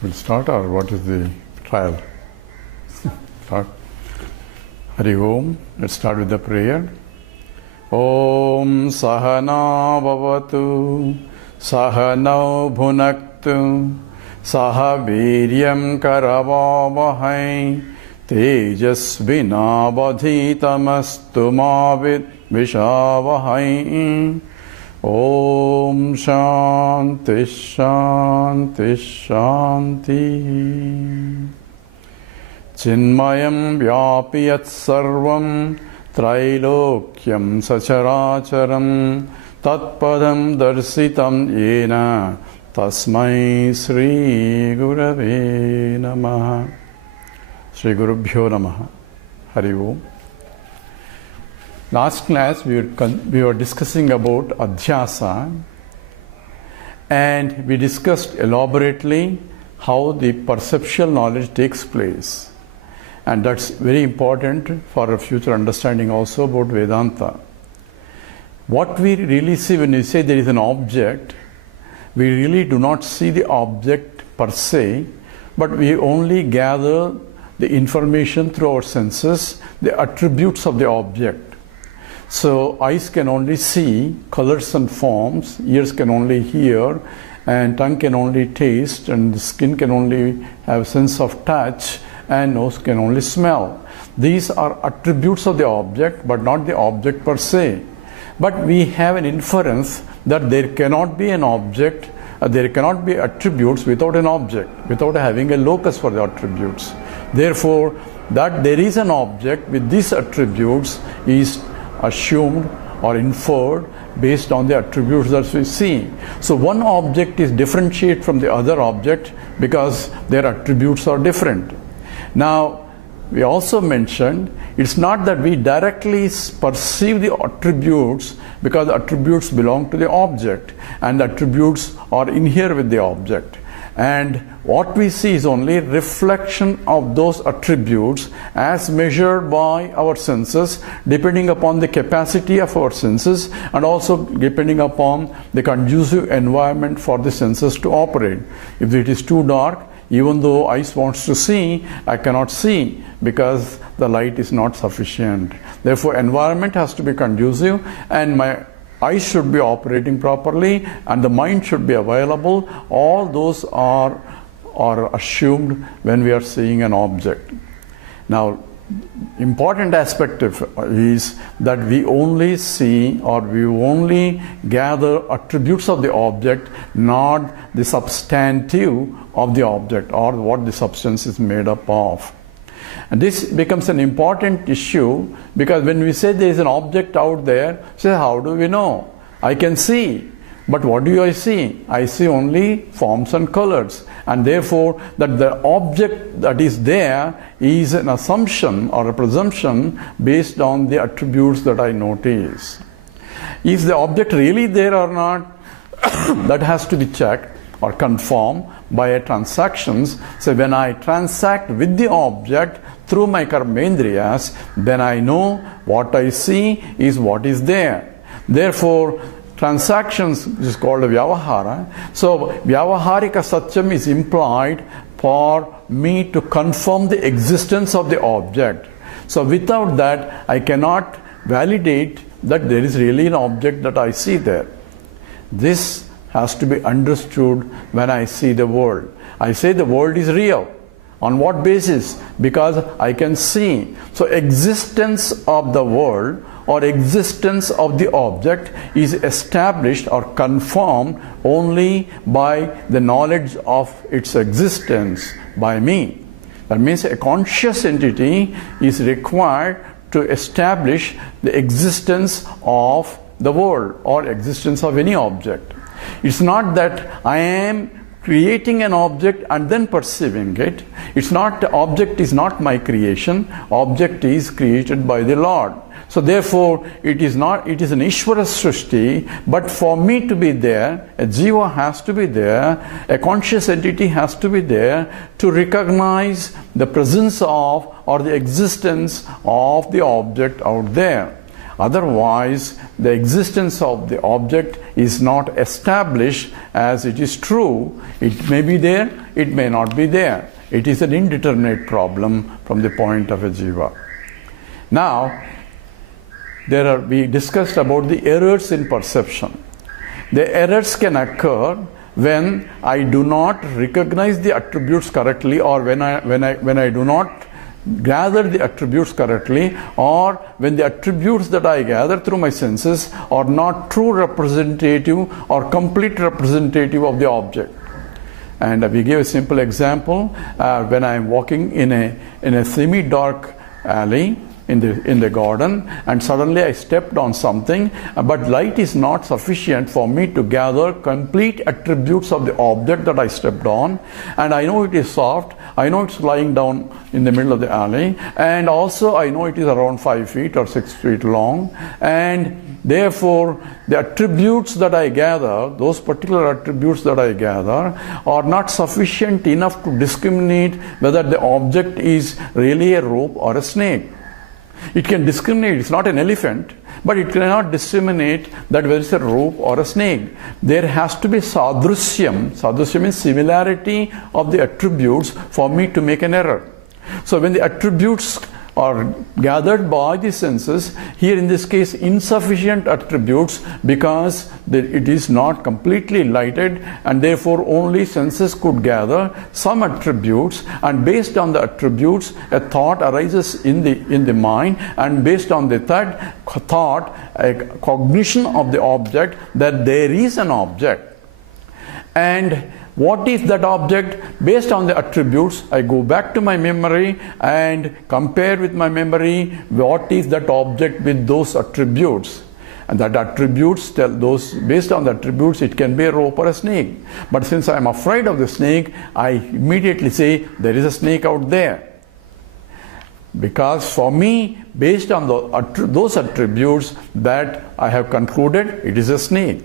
We'll start, or what is the trial? Start. Hari Om. Let's start with the prayer. Om Sahana Bhavatu Sahanau Bhunaktu Saha Viryam Karavavahai Tejasvinavadhitamastu Mavid Vishavahai. Om Shanti Shanti Shanti. Chinmayam Vyapiyat Sarvam Trailokyam Sacharacharam Tatpadam Darsitam Yena Tasmai Sri Gurave Namaha. Sri Gurubhyo Namaha. Hari Om. Last class we were discussing about adhyasa, and we discussed elaborately how the perceptual knowledge takes place, and that's very important for a future understanding also about Vedanta. What we really see when we say there is an object, we really do not see the object per se, but we only gather the information through our senses, the attributes of the object. So eyes can only see colors and forms, ears can only hear, and tongue can only taste, and the skin can only have sense of touch, and nose can only smell. These are attributes of the object, but not the object per se. But we have an inference that there cannot be an object, there cannot be attributes without an object, without having a locus for the attributes. Therefore, that there is an object with these attributes is assumed or inferred based on the attributes that we see. So one object is differentiated from the other object because their attributes are different. Now, we also mentioned it's not that we directly perceive the attributes because the attributes belong to the object and the attributes are in here with the object. And what we see is only reflection of those attributes as measured by our senses, depending upon the capacity of our senses and also depending upon the conducive environment for the senses to operate. If it is too dark, even though eyes wants to see, I cannot see because the light is not sufficient. Therefore, environment has to be conducive and my eyes should be operating properly and the mind should be available. All those are assumed when we are seeing an object. Now, important aspect is that we only see or we only gather attributes of the object, not the substantive of the object or what the substance is made up of. And this becomes an important issue because when we say there is an object out there, say how do we know? I can see, but what do I see? I see only forms and colors, and therefore that the object that is there is an assumption or a presumption based on the attributes that I notice. Is the object really there or not? That has to be checked or confirmed by a transactions. So when I transact with the object through my karmendriyas, then I know what I see is what is there. Therefore, transactions is called vyavahara. So vyavaharika satyam is implied for me to confirm the existence of the object. So without that, I cannot validate that there is really an object that I see there. This has to be understood when I see the world. I say the world is real. On what basis? Because I can see. So existence of the world or existence of the object is established or confirmed only by the knowledge of its existence by me. That means a conscious entity is required to establish the existence of the world or existence of any object. It's not that I am creating an object and then perceiving it. It's not, the object is not my creation. Object is created by the Lord. So therefore, it is an Ishvara Srishti, but for me to be there, a jiva has to be there, a conscious entity has to be there to recognize the presence of or the existence of the object out there. Otherwise, the existence of the object is not established as it is true. It may be there, it may not be there. It is an indeterminate problem from the point of a jiva. Now, we discussed about the errors in perception. The errors can occur when I do not recognize the attributes correctly, or when I do not gather the attributes correctly, or when the attributes that I gather through my senses are not true representative or complete representative of the object. And we give a simple example. When I am walking in a semi-dark alley in the garden, and suddenly I stepped on something, but light is not sufficient for me to gather complete attributes of the object that I stepped on. And I know it is soft, I know it's lying down in the middle of the alley, and also I know it is around 5 feet or 6 feet long, and therefore the attributes that I gather, those particular attributes that I gather, are not sufficient enough to discriminate whether the object is really a rope or a snake. It can discriminate, it's not an elephant, but it cannot discriminate that whether it's a rope or a snake. There has to be sadrusyam. Sadrusyam means similarity of the attributes for me to make an error. So when the attributes are gathered by the senses, here in this case insufficient attributes, because it is not completely lighted, and therefore only senses could gather some attributes, and based on the attributes a thought arises in the mind, and based on the thought a cognition of the object that there is an object. And what is that object? Based on the attributes, I go back to my memory and compare with my memory what is that object with those attributes. And that attributes tell those, based on the attributes, it can be a rope or a snake. But since I am afraid of the snake, I immediately say there is a snake out there. Because for me, based on those attributes, that I have concluded it is a snake.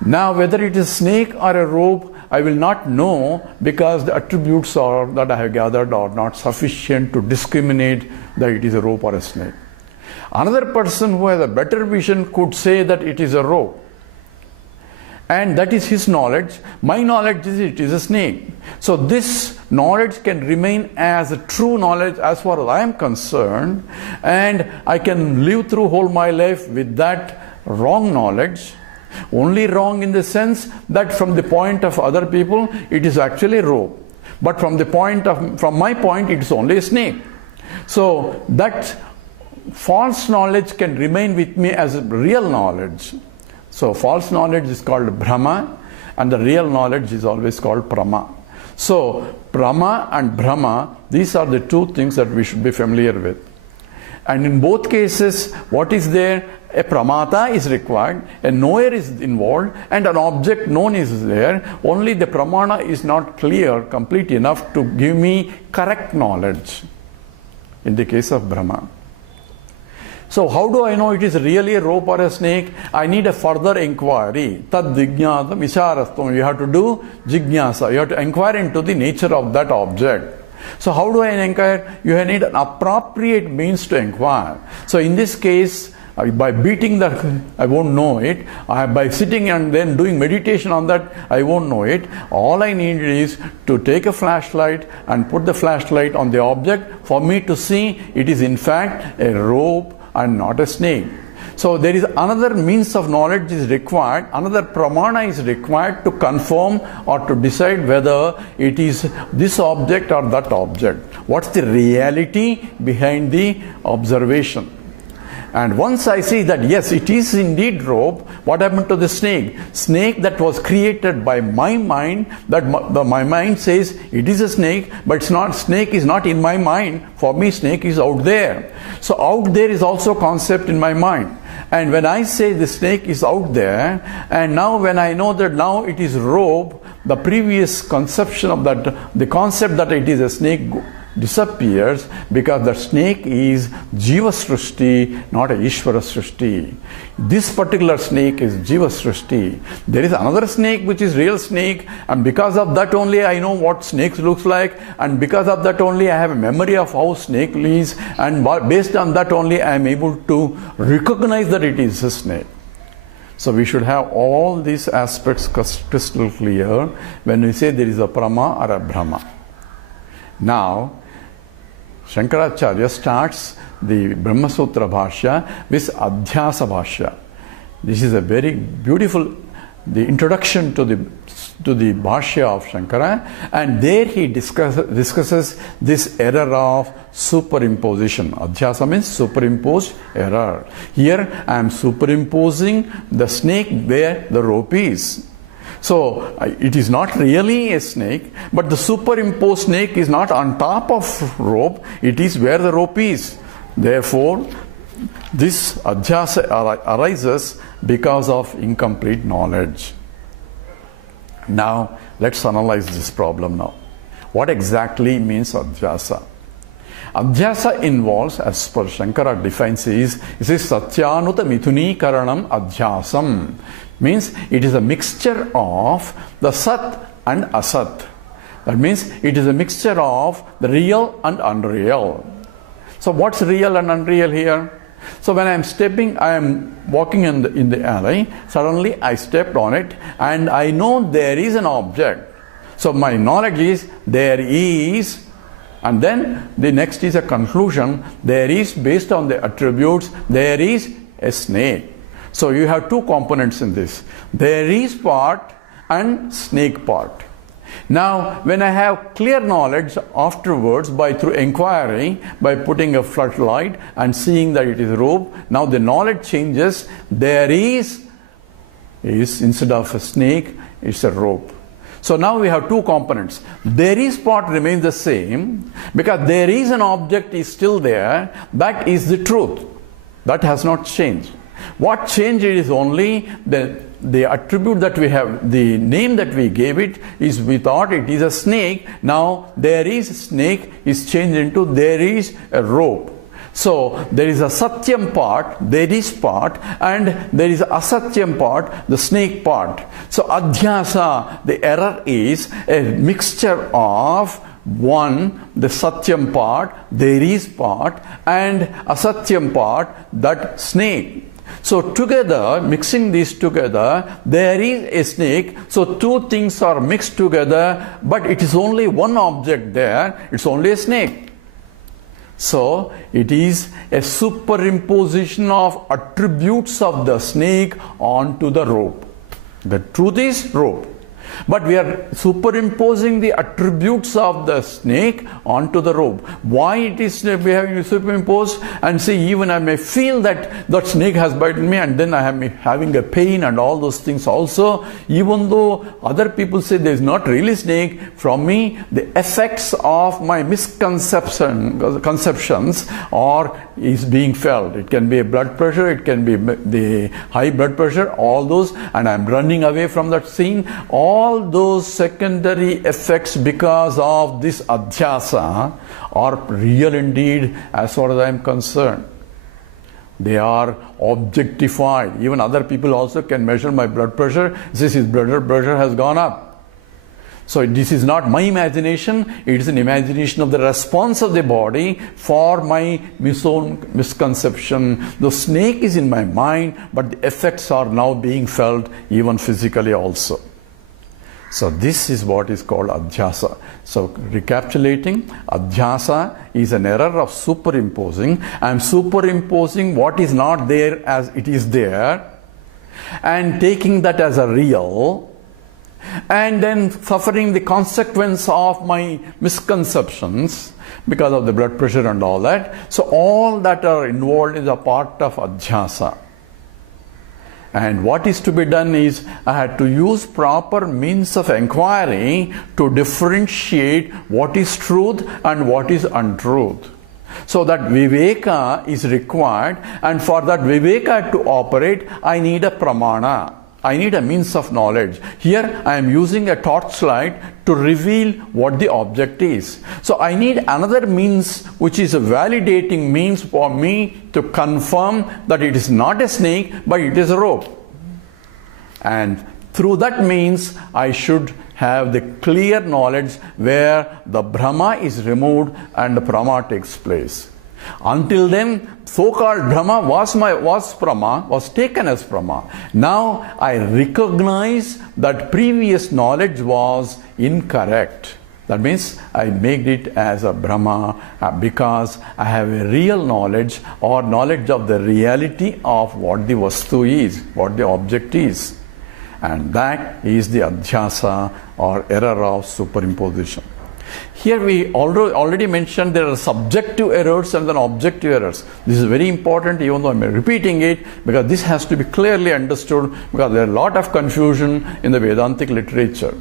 Now, whether it is a snake or a rope, I will not know, because the attributes that I have gathered are not sufficient to discriminate that it is a rope or a snake. Another person who has a better vision could say that it is a rope. And that is his knowledge. My knowledge is it is a snake. So this knowledge can remain as a true knowledge as far as I am concerned, and I can live through whole my life with that wrong knowledge. Only wrong in the sense that from the point of other people it is actually a rope, but from my point it is only a snake. So that false knowledge can remain with me as real knowledge. So false knowledge is called Brahma, and the real knowledge is always called Prama. So Prama and Brahma, these are the two things that we should be familiar with. And in both cases, what is there? A pramata is required, a knower is involved, and an object known is there. Only the pramana is not clear, complete enough to give me correct knowledge in the case of Brahma. So how do I know it is really a rope or a snake? I need a further inquiry. Tad jnana vicharastam. You have to do jignasa. You have to inquire into the nature of that object. So how do I inquire? You need an appropriate means to inquire. So in this case, by beating that, I won't know it. By sitting and then doing meditation on that, I won't know it. All I need is to take a flashlight and put the flashlight on the object for me to see it is in fact a rope and not a snake. So there is another means of knowledge is required, another pramana is required to confirm or to decide whether it is this object or that object. What's the reality behind the observation? And once I see that yes, it is indeed rope, what happened to the snake? Snake that was created by my mind, that my mind says it is a snake, but it's not. Snake is not in my mind. For me, snake is out there. So out there is also a concept in my mind. And when I say the snake is out there, and now when I know that now it is rope, the previous conception of that, the concept that it is a snake disappears because the snake is Jiva Srishti, not a Ishvara Srishti. This particular snake is Jiva Srishti. There is another snake which is real snake, and because of that only I know what snake looks like, and because of that only I have a memory of how snake is, and based on that only I am able to recognize that it is a snake. So we should have all these aspects crystal clear when we say there is a Prama or a Brahma. Now, Shankaracharya starts the Brahma Sutra Bhashya with Adhyasa Bhashya. This is a very beautiful introduction to the Bhashya of Shankara, and there he discusses this error of superimposition. Adhyasa means superimposed error. Here I am superimposing the snake where the rope is. So it is not really a snake, but the superimposed snake is not on top of rope, it is where the rope is. Therefore, this adhyasa arises because of incomplete knowledge. Now, let's analyze this problem now. What exactly means adhyasa? Adhyasa involves, as per Shankara defines, it is satyanuta mithuni karanam adhyasam. Means it is a mixture of the sat and asat. That means it is a mixture of the real and unreal. So what's real and unreal here? So when I am walking in the alley, suddenly I stepped on it and I know there is an object. So my knowledge is there is, and then the next is a conclusion. There is, based on the attributes, there is a snake. So you have two components in this. There is part and snake part. Now, when I have clear knowledge afterwards through inquiry, by putting a floodlight and seeing that it is rope, now the knowledge changes. There is instead of a snake, it's a rope. So now we have two components. There is part remains the same because there is an object is still there. That is the truth. That has not changed. What changed is only the attribute that we have, the name that we gave it is, we thought it is a snake. Now there is a snake is changed into there is a rope. So there is a satyam part, there is part, and there is a asatyam part, the snake part. So adhyasa, the error is a mixture of one, the satyam part, there is part, and asatyam part, that snake. So together, mixing these together, there is a snake. So two things are mixed together, but it is only one object there. It's only a snake. So it is a superimposition of attributes of the snake onto the rope. The truth is rope. But we are superimposing the attributes of the snake onto the rope. Why it is we have superimposed? And see, even I may feel that snake has bitten me, and then I am having a pain and all those things also. Even though other people say there is not really snake, from me the effects of my conceptions is being felt. It can be a blood pressure, it can be the high blood pressure, all those, and I am running away from that scene. All those secondary effects because of this adhyasa are real indeed as far as I am concerned. They are objectified. Even other people also can measure my blood pressure. His blood pressure has gone up. So this is not my imagination, it is an imagination of the response of the body for my misconception. The snake is in my mind, but the effects are now being felt even physically also. So this is what is called adhyasa. So recapitulating, adhyasa is an error of superimposing. I am superimposing what is not there as it is there and taking that as a real, and then suffering the consequence of my misconceptions because of the blood pressure and all that. So all that are involved is a part of adhyasa. And what is to be done is, I had to use proper means of inquiry to differentiate what is truth and what is untruth. So that viveka is required, and for that viveka to operate, I need a pramana. I need a means of knowledge. Here I am using a torchlight to reveal what the object is. So I need another means, which is a validating means for me to confirm that it is not a snake, but it is a rope. And through that means I should have the clear knowledge where the Brahma is removed and the Brahma takes place. Until then, so-called Brahma was taken as Brahma. Now I recognize that previous knowledge was incorrect. That means I made it as a Brahma because I have a real knowledge or knowledge of the reality of what the Vastu is, what the object is. And that is the adhyasa or error of superimposition. Here we already mentioned there are subjective errors and then objective errors. This is very important, even though I am repeating it, because this has to be clearly understood, because there are a lot of confusion in the Vedantic literature.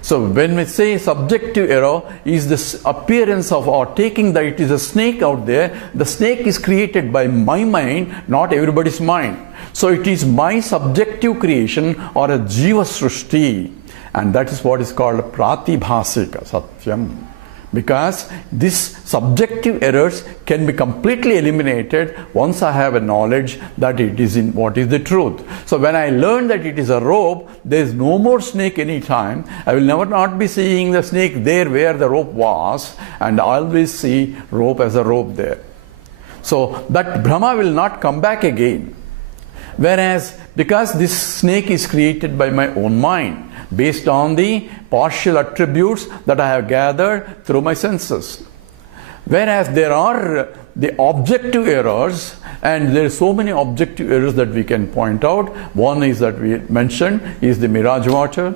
So when we say subjective error is this appearance of or taking that it is a snake out there, the snake is created by my mind, not everybody's mind. So it is my subjective creation or a jiva srushti. And that is what is called pratibhasika satyam. Because these subjective errors can be completely eliminated once I have a knowledge that it is in what is the truth. So when I learn that it is a rope, there is no more snake any time. I will never not be seeing the snake there where the rope was, and I always see rope as a rope there. So that Brahma will not come back again. Whereas because this snake is created by my own mind, based on the partial attributes that I have gathered through my senses. Whereas there are the objective errors, and there are so many objective errors that we can point out. One is that we mentioned is the mirage water.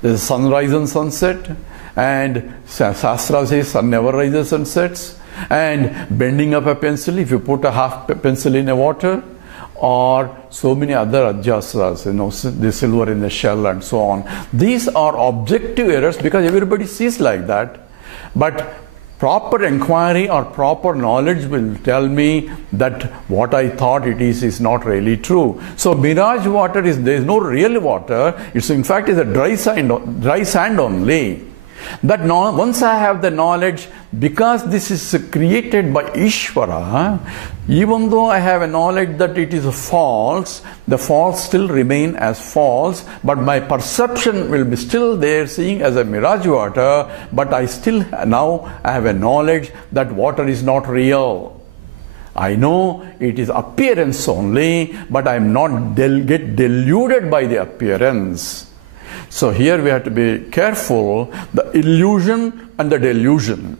There is sunrise and sunset, and Shastra says sun never rises and sets, and bending up a pencil if you put a half pencil in a water, or so many other adhyasas, the silver in the shell and so on. These are objective errors because everybody sees like that. But proper inquiry or proper knowledge will tell me that what I thought it is not really true. So mirage water there is no real water. It's in fact is a dry sand only. That once I have the knowledge, because this is created by Ishvara, even though I have a knowledge that it is false, the false still remain as false, but my perception will be still there, seeing as a mirage water, but I still now I have a knowledge that water is not real. I know it is appearance only, but I am not get deluded by the appearance. So here we have to be careful, the illusion and the delusion.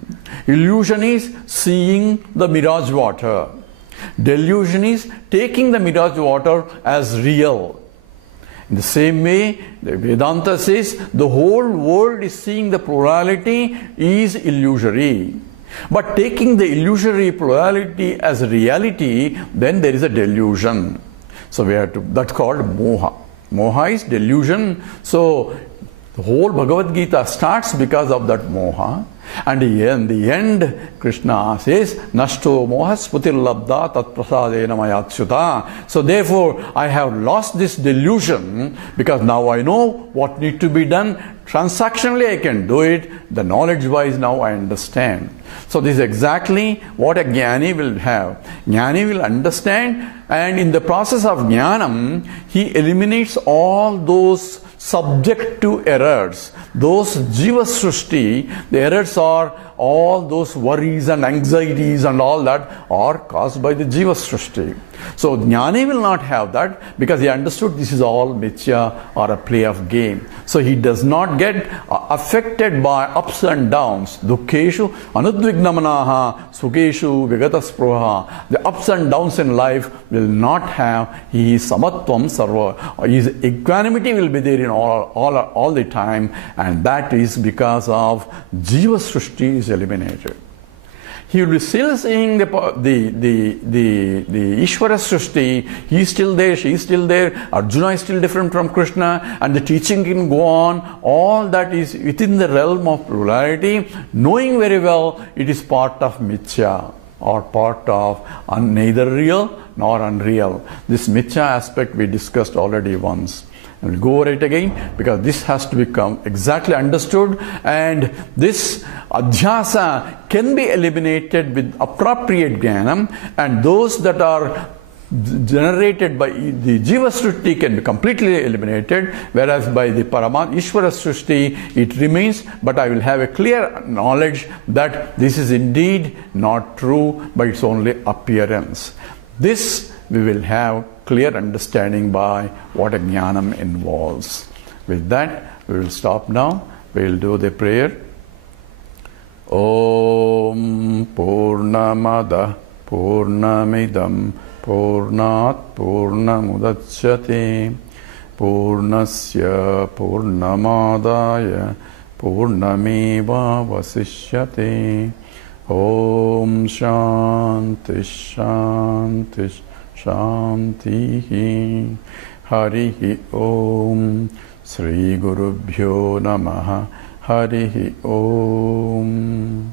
Illusion is seeing the mirage water. Delusion is taking the mirage water as real. In the same way, the Vedanta says the whole world is seeing the plurality is illusory. But taking the illusory plurality as reality, then there is a delusion. So we have to, that's called moha. Moha is delusion. So the whole Bhagavad Gita starts because of that moha. And in the end, Krishna says, Nashto moha sputir labda tat prasadena mayachyuta. So therefore, I have lost this delusion because now I know what needs to be done. Transactionally, I can do it. The knowledge-wise, now I understand. So this is exactly what a jnani will have. Jnani will understand, and in the process of jnanam, he eliminates all those subjective errors. Those jiva srushti, the errors are all those worries and anxieties and all that are caused by the jiva srushti. So jnani will not have that because he understood this is all mithya or a play of game. So he does not get affected by ups and downs. Dukkeshu anudvignamanaha sukeshu vigataspruha. The ups and downs in life will not have. He is samatvam sarva. His equanimity will be there in all the time, and that is because of jiva srushti is eliminated. He will be still seeing the Ishvara Srishti. He is still there, she is still there, Arjuna is still different from Krishna, and the teaching can go on. All that is within the realm of plurality, knowing very well it is part of mithya or part of neither real nor unreal. This mithya aspect we discussed already once. I will go over it again because this has to become exactly understood, and this adhyasa can be eliminated with appropriate jnanam, and those that are generated by the Jiva Srushti can be completely eliminated, whereas by the Ishvara Srushti it remains, but I will have a clear knowledge that this is indeed not true, but it's only appearance. This we will have clear understanding by what a jnanam involves. With that, we will stop now. We will do the prayer. Om Purnamada Purnamidam Purnat Purnamudachyate Purnasya Purnamadaya Purnameva Vasishyate. Om Shanti Shanti Shanti. Harihi Om. Sri Gurubhyo Namaha. Harihi Om.